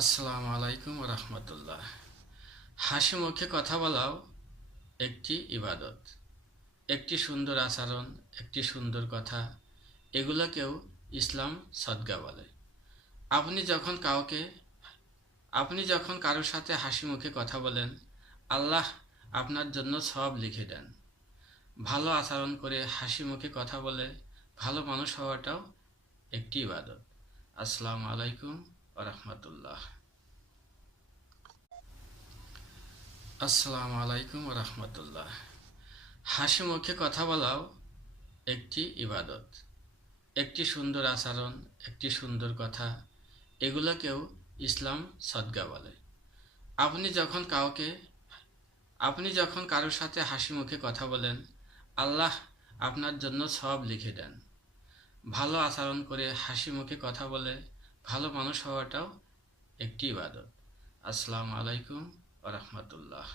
আসসালামু আলাইকুম রহমতুল্লাহ। হাসি মুখে কথা বলাও একটি ইবাদত। একটি সুন্দর আচরণ, একটি সুন্দর কথা, এগুলোকেও ইসলাম সদকা বলে। আপনি যখন কাউকে আপনি যখন কারোর সাথে হাসি মুখে কথা বলেন, আল্লাহ আপনার জন্য সওয়াব লিখে দেন। ভালো আচরণ করে হাসি মুখে কথা বলে ভালো মানুষ হওয়াটাও একটি ইবাদত। আসসালামু আলাইকুম রহমতুল্লাহ। আসসালামু আলাইকুম রহমতুল্লাহ। হাসি মুখে কথা বলাও একটি ইবাদত। একটি সুন্দর আচরণ, একটি সুন্দর কথা, এগুলোকেও ইসলাম সদকা বলে। আপনি যখন কারোর সাথে হাসি মুখে কথা বলেন, আল্লাহ আপনার জন্য সওয়াব লিখে দেন। ভালো আচরণ করে হাসি মুখে কথা বলে ভালো মানুষ হওয়াটাও একটি ইবাদত। আসসালামু আলাইকুম রহমতুল্লাহ।